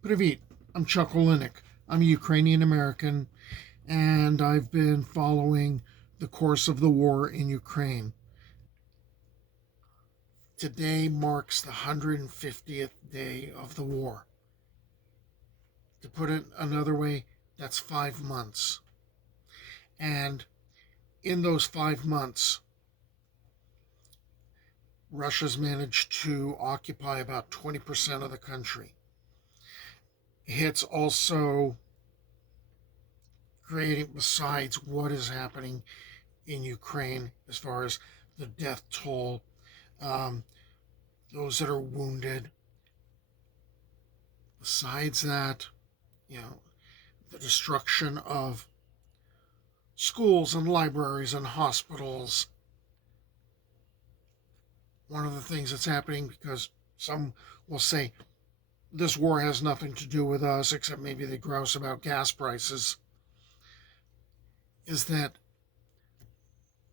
Привit, I'm Chuck Olinik. I'm a Ukrainian American, and I've been following the course of the war in Ukraine. Today marks the 150th day of the war. To put it another way, that's 5 months. And in those 5 months, Russia's managed to occupy about 20% of the country. It's also creating, besides what is happening in Ukraine as far as the death toll, um, those that are wounded. Besides that, you know, the destruction of schools and libraries and hospitals. One of the things that's happening, because some will say this war has nothing to do with us, except maybe they grouse about gas prices, is that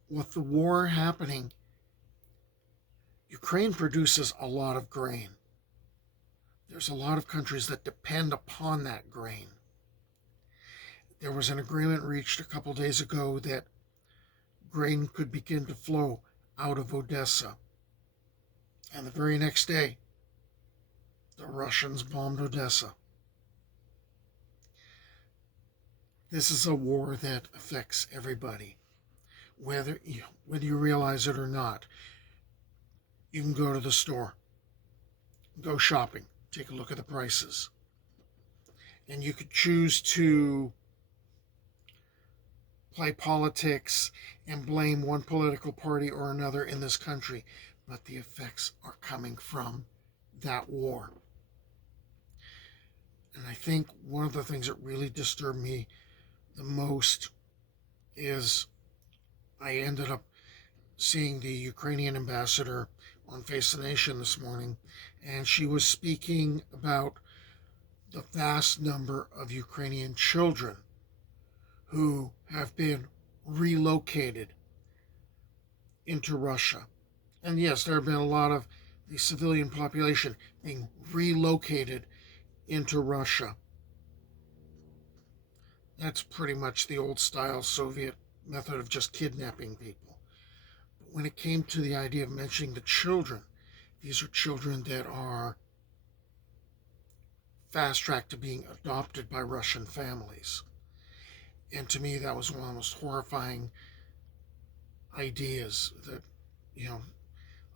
with the war happening, Ukraine produces a lot of grain. There's a lot of countries that depend upon that grain. There was an agreement reached a couple days ago that grain could begin to flow out of Odessa. And the very next day, the Russians bombed Odessa. This is a war that affects everybody, whether you realize it or not. You can go to the store, go shopping, take a look at the prices, and you could choose to play politics and blame one political party or another in this country, but the effects are coming from that war. And I think one of the things that really disturbed me the most is I ended up seeing the Ukrainian ambassador on Face the Nation this morning, and she was speaking about the vast number of Ukrainian children who have been relocated into Russia. And yes, there have been a lot of the civilian population being relocated into Russia. That's pretty much the old style Soviet method of just kidnapping people. But when it came to the idea of mentioning the children, these are children that are fast tracked to being adopted by Russian families. And to me, that was one of the most horrifying ideas that, you know,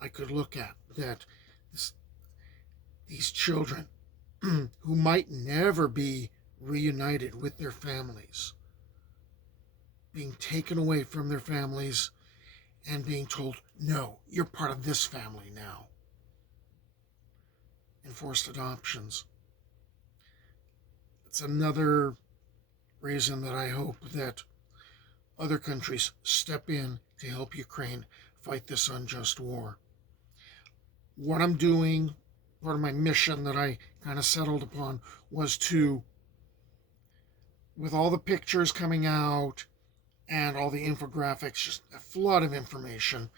I could look at. That this, these children who might never be reunited with their families, being taken away from their families and being told, no, you're part of this family now. Enforced adoptions. It's another reason that I hope that other countries step in to help Ukraine fight this unjust war. What I'm doing, part of my mission that I kind of settled upon, was to, with all the pictures coming out and all the infographics, just a flood of information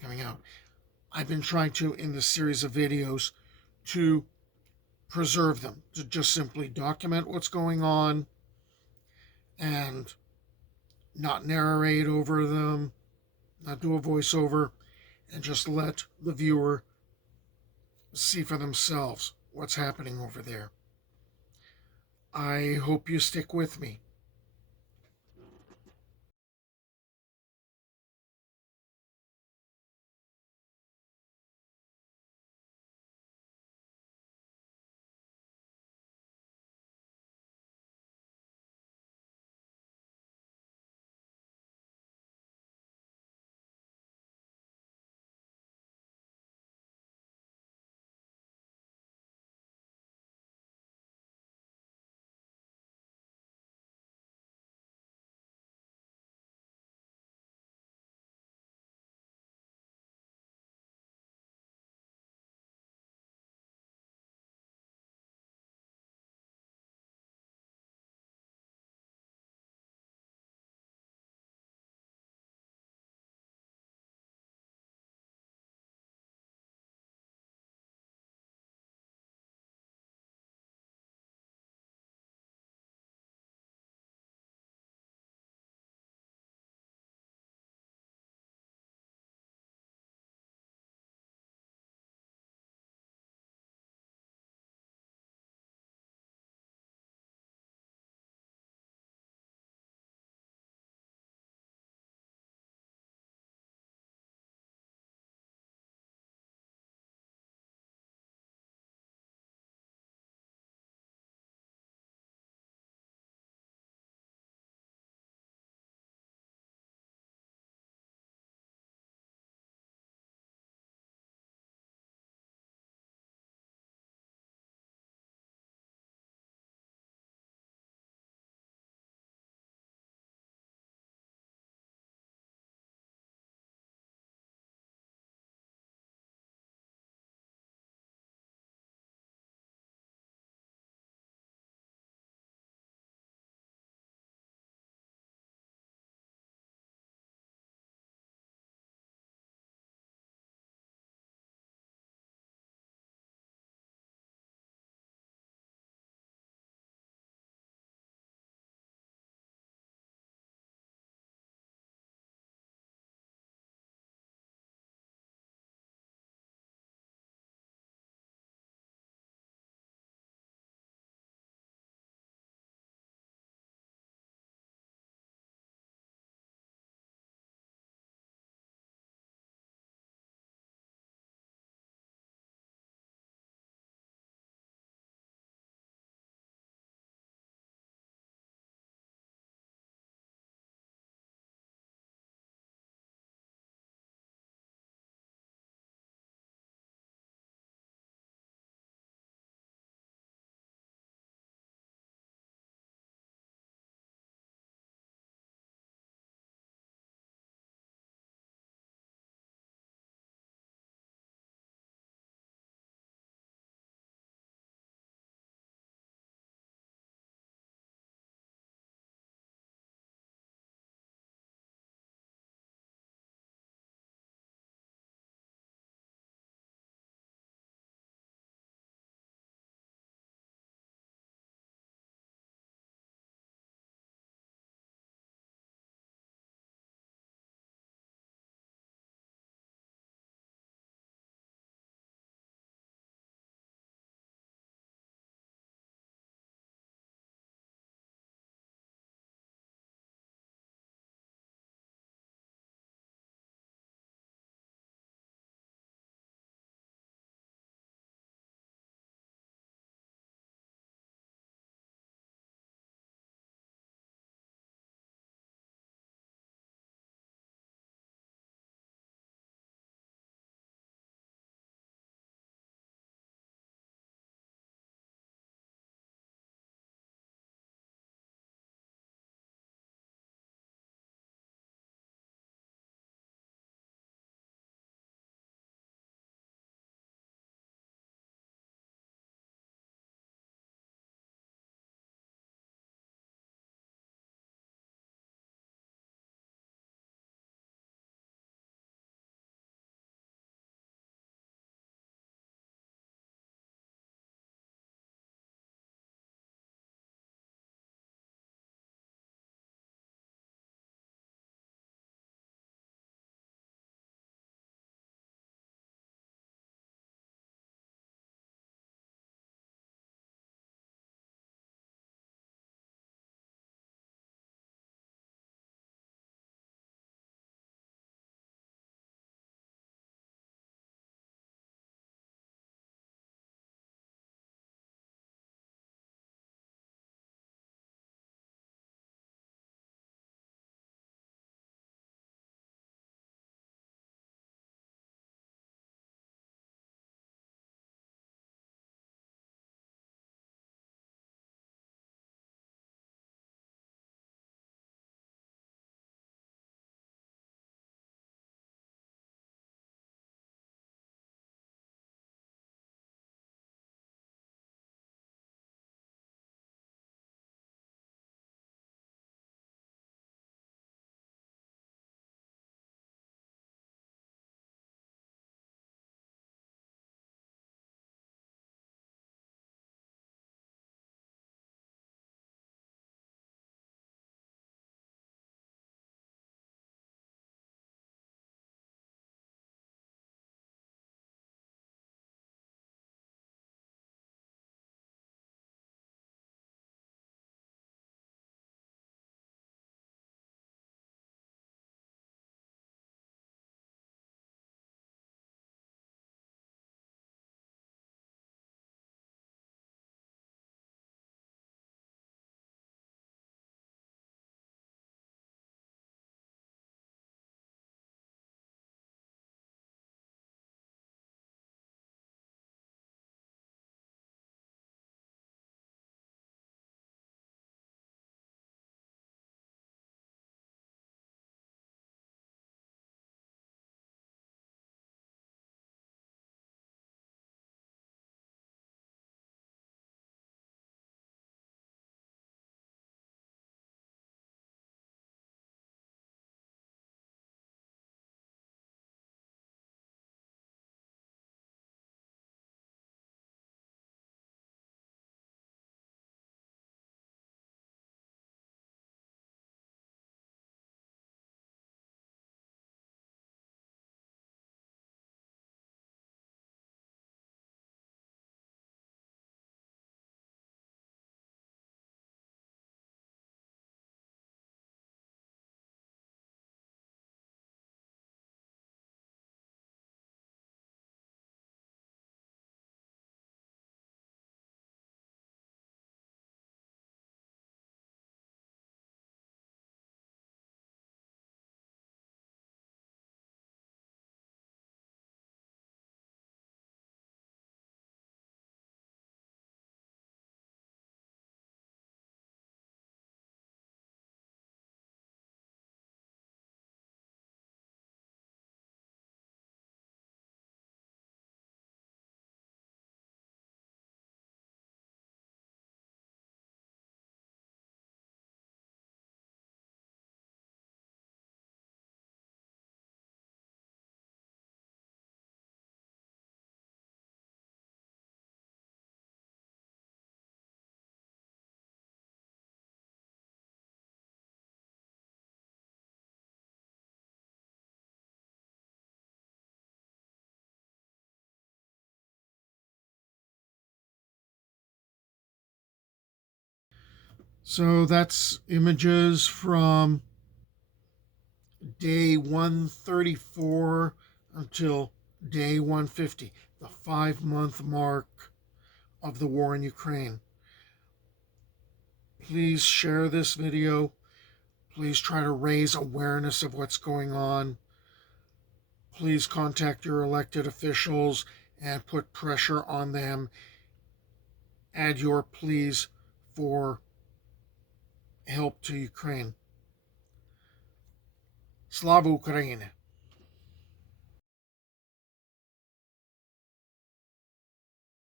coming out, I've been trying to, in this series of videos, to preserve them, to just simply document what's going on and not narrate over them, not do a voiceover, and just let the viewer see for themselves what's happening over there. I hope you stick with me. So that's images from day 134 until day 150, the 5-month mark of the war in Ukraine. Please share this video. Please try to raise awareness of what's going on. Please contact your elected officials and put pressure on them. Add your pleas for help to Ukraine. Slava Ukraini!